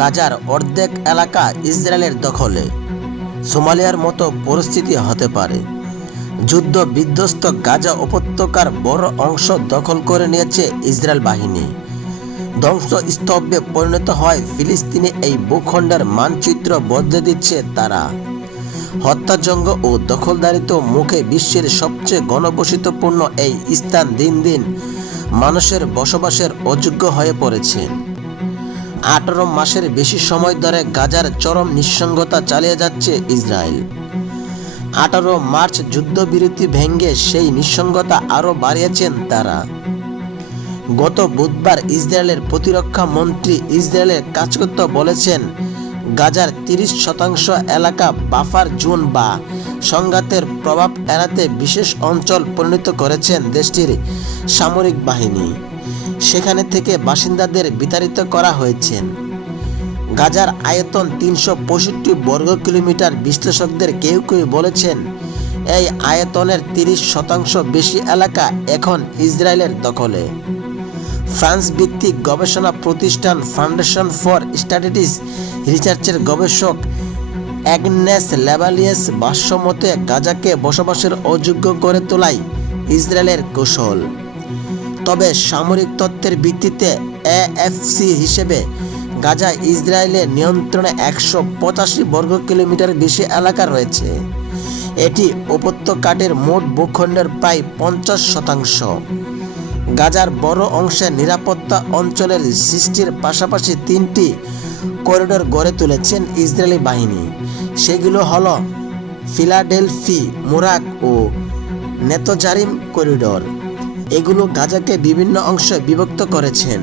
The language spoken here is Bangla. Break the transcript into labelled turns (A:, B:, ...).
A: গাজার অর্ধেক এলাকা ইসরায়েলের দখলে। সোমালিয়ার মতো পরিস্থিতি হতে পারে। যুদ্ধ বিধ্বস্ত গাজা উপত্যকার বড় অংশ দখল করে নিয়েছে ইসরায়েল বাহিনী। ধ্বংসস্তব্ধে পরিণত হয় ফিলিস্তিনে এই ভূখণ্ডের মানচিত্র বদলে দিচ্ছে তারা। হত্যাজঙ্গ ও দখলদারিত্ব মুখে বিশ্বের সবচেয়ে গণবসিতপূর্ণ এই স্থান দিন দিন মানুষের বসবাসের অযোগ্য হয়ে পড়েছে। আঠারো মাসের বেশি সময় ধরে গাজার চরম নিঃসঙ্গতা চালিয়ে যাচ্ছে ইসরায়েল। আঠারো মার্চ যুদ্ধবিরতি ভেঙে সেই নিঃসঙ্গতা আরও বাড়িয়েছেন তারা। গত বুধবার ইসরায়েলের প্রতিরক্ষা মন্ত্রী ইসরায়েলের কাজকর্তা বলেছেন, গাজার তিরিশ শতাংশ এলাকা বাফার জোন বা সংঘাতের প্রভাব এড়াতে বিশেষ অঞ্চল পরিণত করেছেন দেশটির সামরিক বাহিনী। সেখানে থেকে বাসিন্দাদের বিতাড়িত করা হয়েছে। গাজার আয়তন তিনশো পঁয়ষট্টি বর্গ কিলোমিটার বিশ্লেষকদের কেউ কেউ বলেছেন, এই আয়তনের তিরিশ শতাংশ বেশি এলাকা এখন ইসরায়েলের দখলে। ফ্রান্স ভিত্তিক গবেষণা প্রতিষ্ঠান ফাউন্ডেশন ফর স্ট্যাটিস্টিক্স রিসার্চের গবেষক অ্যাগনেস ল্যাভালিয়াস ভাষ্যমতে গাজাকে বসবাসের অযোগ্য করে তোলাই ইসরায়েলের কৌশল। তবে সামরিক তত্ত্বের ভিত্তিতে এএফসি হিসেবে গাজা ইসরায়েলের নিয়ন্ত্রণে একশো পঁচাশি বর্গ কিলোমিটার বেশি এলাকা রয়েছে। এটি উপত্যকাটির মোট ভূখণ্ডের প্রায় পঞ্চাশ শতাংশ। গাজার বড় অংশে নিরাপত্তা অঞ্চলের সৃষ্টির পাশাপাশি তিনটি করিডোর গড়ে তুলেছেন ইসরায়েলি বাহিনী। সেগুলো হল ফিলাডেলফি, মুরাক ও নেতজারিম করিডোর। এগুলো গাজাকে বিভিন্ন অংশে বিভক্ত করেছেন।